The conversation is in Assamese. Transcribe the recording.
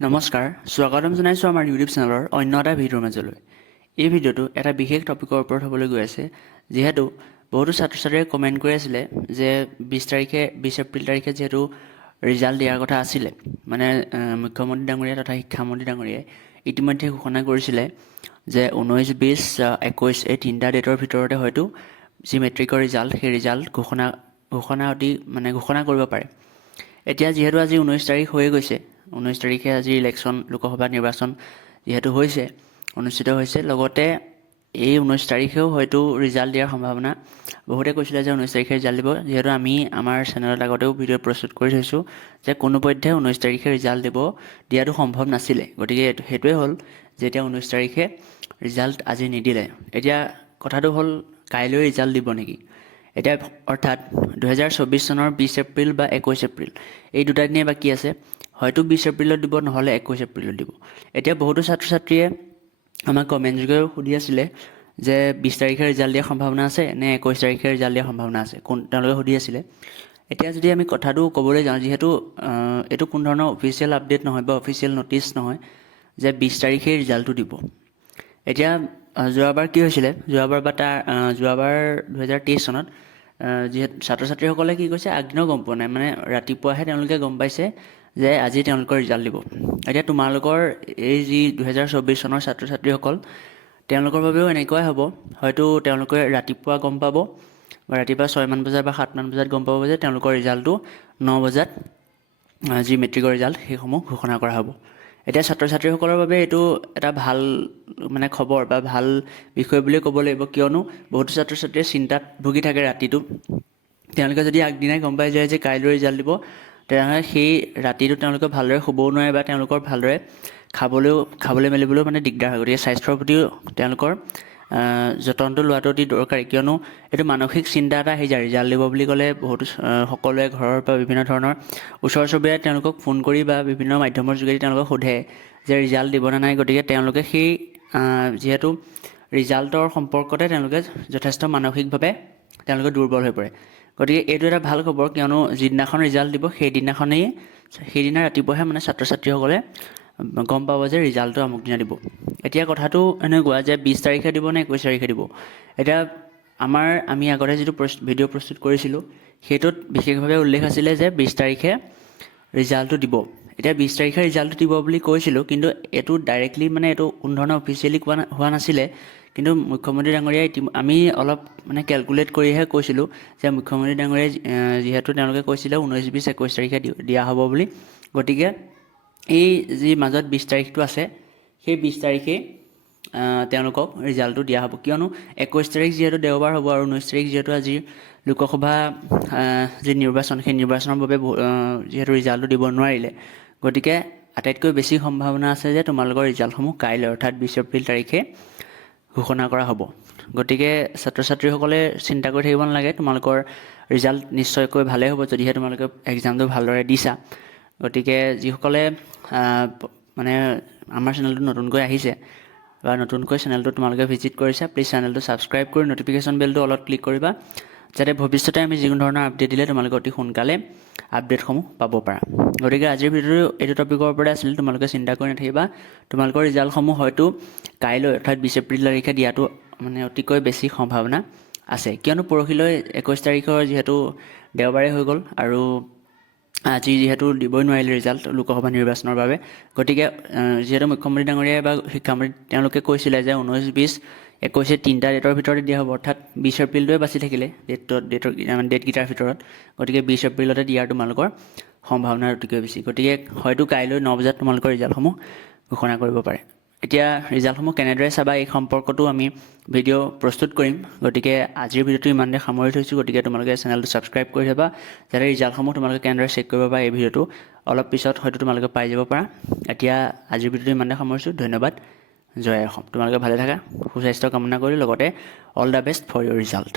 নমস্কাৰ, স্বাগতম জনাইছোঁ আমাৰ ইউটিউব চেনেলৰ অন্য এটা ভিডিঅ'ৰ মাজলৈ। এই ভিডিঅ'টো এটা বিশেষ টপিকৰ ওপৰত হ'বলৈ গৈ আছে, যিহেতু বহুতো ছাত্ৰ ছাত্ৰীয়ে কমেণ্ট কৰি আছিলে যে 20 এপ্ৰিল তাৰিখে যিহেতু ৰিজাল্ট দিয়াৰ কথা আছিলে, মানে মুখ্যমন্ত্ৰী ডাঙৰীয়া তথা শিক্ষামন্ত্ৰী ডাঙৰীয়াই ইতিমধ্যে ঘোষণা কৰিছিলে যে 19, 20, 21 এই তিনিটা ডেটৰ ভিতৰতে হয়তো যি মেট্ৰিকৰ ৰিজাল্ট সেই ৰিজাল্ট ঘোষণা কৰিব পাৰে। এতিয়া যিহেতু আজি 19 তাৰিখ হৈ গৈছে, 19 তাৰিখে আজি ইলেকশ্যন লোকসভা নিৰ্বাচন যিহেতু অনুষ্ঠিত হৈছে, লগতে এই 19 তাৰিখেও হয়তো ৰিজাল্ট দিয়াৰ সম্ভাৱনা। বহুতে কৈছিলে যে 19 তাৰিখে ৰিজাল্ট দিব, যিহেতু আমি আমাৰ চেনেলত আগতেও ভিডিঅ' প্ৰস্তুত কৰি থৈছোঁ যে কোনোপধ্যে 19 তাৰিখে ৰিজাল্ট দিয়াটো সম্ভৱ নাছিলে। গতিকে সেইটোৱে হ'ল যে এতিয়া 19 তাৰিখে ৰিজাল্ট আজি নিদিলে। এতিয়া কথাটো হ'ল কাইলৈ ৰিজাল্ট দিব নেকি? এতিয়া অৰ্থাৎ 2024 চনৰ 20 এপ্ৰিল বা 21 এপ্ৰিল এই দুটা দিনেই বাকী আছে। হয়তো 20 এপ্ৰিলত দিব, নহ'লে 21 এপ্ৰিলত দিব। এতিয়া বহুতো ছাত্ৰ ছাত্ৰীয়ে আমাক কমেণ্ট যোগেও সুধি আছিলে যে 20 তাৰিখে ৰিজাল্ট দিয়াৰ সম্ভাৱনা আছে নে 21 তাৰিখে ৰিজাল্ট দিয়াৰ সম্ভাৱনা আছে, তেওঁলোকে সুধি আছিলে। এতিয়া যদি আমি কথাটো ক'বলৈ যাওঁ, যিহেতু এইটো কোনো ধৰণৰ অফিচিয়েল আপডেট নহয় বা অফিচিয়েল ন'টিচ নহয় যে 20 তাৰিখে ৰিজাল্টটো দিব। এতিয়া যোৱাবাৰ কি হৈছিলে, যোৱাবাৰ 2023 চনত যিহেতু ছাত্ৰ ছাত্ৰীসকলে কি কৈছে, আগদিনাও গম পোৱা নাই, মানে ৰাতিপুৱাহে তেওঁলোকে গম পাইছে যে আজি তেওঁলোকৰ ৰিজাল্ট দিব। এতিয়া তোমালোকৰ এই যি 2024 চনৰ ছাত্ৰ ছাত্ৰীসকল, তেওঁলোকৰ বাবেও এনেকুৱাই হ'ব। হয়তো তেওঁলোকে ৰাতিপুৱা গম পাব বা ৰাতিপুৱা 6মান বজাত বা 7মান বজাত গম পাব যে তেওঁলোকৰ ৰিজাল্টটো 9 বজাত যি মেট্ৰিকৰ ৰিজাল্ট সেইসমূহ ঘোষণা কৰা হ'ব। এতিয়া ছাত্ৰ ছাত্ৰীসকলৰ বাবে এইটো এটা ভাল খবৰ বা ভাল বিষয় বুলিয়ে ক'ব লাগিব, কিয়নো বহুতো ছাত্ৰ ছাত্ৰীয়ে চিন্তাত ভুগি থাকে ৰাতিটো। তেওঁলোকে যদি আগদিনাই গম পাই যায় যে কাইলৈ ৰিজাল্ট দিব, তেনেহ'লে সেই ৰাতিটো তেওঁলোকে ভালদৰে শুবও নোৱাৰে বা তেওঁলোকৰ ভালদৰে খাবলৈ মেলিবলৈও দিগদাৰ হয়। গতিকে স্বাস্থ্যৰ প্ৰতিও তেওঁলোকৰ যতনটো লোৱাটো অতি দৰকাৰী, কিয়নো এইটো মানসিক চিন্তা এটা আহি যায়। ৰিজাল্ট দিব বুলি ক'লে বহুতো সকলোৱে ঘৰৰ পৰা বিভিন্ন ধৰণৰ ওচৰ চুবুৰীয়াই তেওঁলোকক ফোন কৰি বা বিভিন্ন মাধ্যমৰ যোগেদি তেওঁলোকক সোধে যে ৰিজাল্ট দিব নে নাই। গতিকে তেওঁলোকে সেই যিহেতু ৰিজাল্টৰ সম্পৰ্কতে তেওঁলোকে যথেষ্ট মানসিকভাৱে তেওঁলোকে দুৰ্বল হৈ পৰে। গতিকে এইটো এটা ভাল খবৰ, কিয়নো যিদিনাখন ৰিজাল্ট দিব সেইদিনা ৰাতিপুৱাহে ছাত্ৰ ছাত্ৰীসকলে গম পাব যে ৰিজাল্টটো আমুক দিনা দিব। এতিয়া কথাটো এনেকুৱা যে 20 তাৰিখে দিব নে 21 তাৰিখে দিব। এতিয়া আমি আগতে যিটো ভিডিঅ' প্ৰস্তুত কৰিছিলোঁ, সেইটোত বিশেষভাৱে উল্লেখ আছিলে যে 20 তাৰিখে ৰিজাল্টটো দিব। এতিয়া 20 তাৰিখে ৰিজাল্টটো দিব বুলি কৈছিলোঁ, কিন্তু এইটো ডাইৰেক্টলি এইটো কোনো ধৰণৰ অফিচিয়েলি হোৱা নাছিলে। কিন্তু মুখ্যমন্ত্ৰী ডাঙৰীয়াই আমি অলপ কেলকুলেট কৰিহে কৈছিলোঁ যে মুখ্যমন্ত্ৰী ডাঙৰীয়াই যিহেতু তেওঁলোকে কৈছিলে 19, 20, 21 তাৰিখে দিয়া হ'ব বুলি। গতিকে এই যি মাজত 20 তাৰিখটো আছে, সেই 20 তাৰিখেই তেওঁলোকক ৰিজাল্টটো দিয়া হ'ব, কিয়নো 21 তাৰিখ যিহেতু দেওবাৰ হ'ব আৰু 19 তাৰিখ যিহেতু আজিৰ লোকসভা যি নিৰ্বাচন, সেই নিৰ্বাচনৰ বাবে যিহেতু ৰিজাল্টটো দিব নোৱাৰিলে, গতিকে আটাইতকৈ বেছি সম্ভাৱনা আছে যে তোমালোকৰ ৰিজাল্টসমূহ কাইলৈ অৰ্থাৎ 20 এপ্ৰিল তাৰিখে ঘোষণা কৰা হ'ব। গতিকে ছাত্ৰ ছাত্ৰীসকলে চিন্তা কৰি থাকিব নালাগে, তোমালোকৰ ৰিজাল্ট নিশ্চয়কৈ ভালেই হ'ব যদিহে তোমালোকে এক্সামটো ভালদৰে দিছা। গতিকে যিসকলে আমাৰ চেনেলটো নতুনকৈ আহিছে বা নতুনকৈ চেনেলটো তোমালোকে ভিজিট কৰিছা, প্লিজ চেনেলটো ছাবস্ক্ৰাইব কৰি ন'টিফিকেশ্যন বেলটো অলপ ক্লিক কৰিবা, যাতে ভৱিষ্যতে আমি যিকোনো ধৰণৰ আপডেট দিলে তোমালোকে অতি সোনকালে আপডেটসমূহ পাব পাৰা। গতিকে আজিৰ ভিডিঅ'টো এইটো টপিকৰ ওপৰতে আছিল। তোমালোকে চিন্তা কৰি নাথাকিবা, তোমালোকৰ ৰিজাল্টসমূহ হয়তো কাইলৈ অৰ্থাৎ 20 এপ্ৰিল তাৰিখে দিয়াটো অতিকৈ বেছি সম্ভাৱনা আছে, কিয়নো পৰহিলৈ 21 তাৰিখৰ যিহেতু দেওবাৰে হৈ গ'ল আৰু আজি যিহেতু দিবই নোৱাৰিলে ৰিজাল্ট লোকসভা নিৰ্বাচনৰ বাবে। গতিকে যিহেতু মুখ্যমন্ত্ৰী ডাঙৰীয়াই বা শিক্ষামন্ত্ৰী তেওঁলোকে কৈছিলে যে 19, 20, 21 তিনিটা ডেটৰ ভিতৰতে দিয়া হ'ব, অৰ্থাৎ 20 এপ্ৰিলটোৱে বাচি থাকিলে ডেটকেইটাৰ ভিতৰত। গতিকে 20 এপ্ৰিলতে দিয়াৰ তোমালোকৰ সম্ভাৱনা অতিকৈ বেছি। গতিকে হয়তো কাইলৈ 9 বজাত তোমালোকৰ ৰিজাল্টসমূহ ঘোষণা কৰিব পাৰে। এতিয়া ৰিজাল্টসমূহ কেনেদৰে চাবা এই সম্পৰ্কতো আমি ভিডিঅ' প্ৰস্তুত কৰিম। গতিকে আজিৰ ভিডিঅ'টো ইমানতে সামৰি থৈছোঁ। গতিকে তোমালোকে চেনেলটো ছাবস্ক্ৰাইব কৰি থ'বা, যাতে ৰিজাল্টসমূহ তোমালোকে কেনেদৰে চেক কৰিব পাৰা এই ভিডিঅ'টো অলপ পিছত হয়তো তোমালোকে পাই যাব পাৰা। এতিয়া আজিৰ ভিডিঅ'টো ইমানতে সামৰিছোঁ। ধন্যবাদ। জয় অসম। তোমালোকে ভালে থাকা, সুস্বাস্থ্য কামনা কৰি লগতে all the best for your result.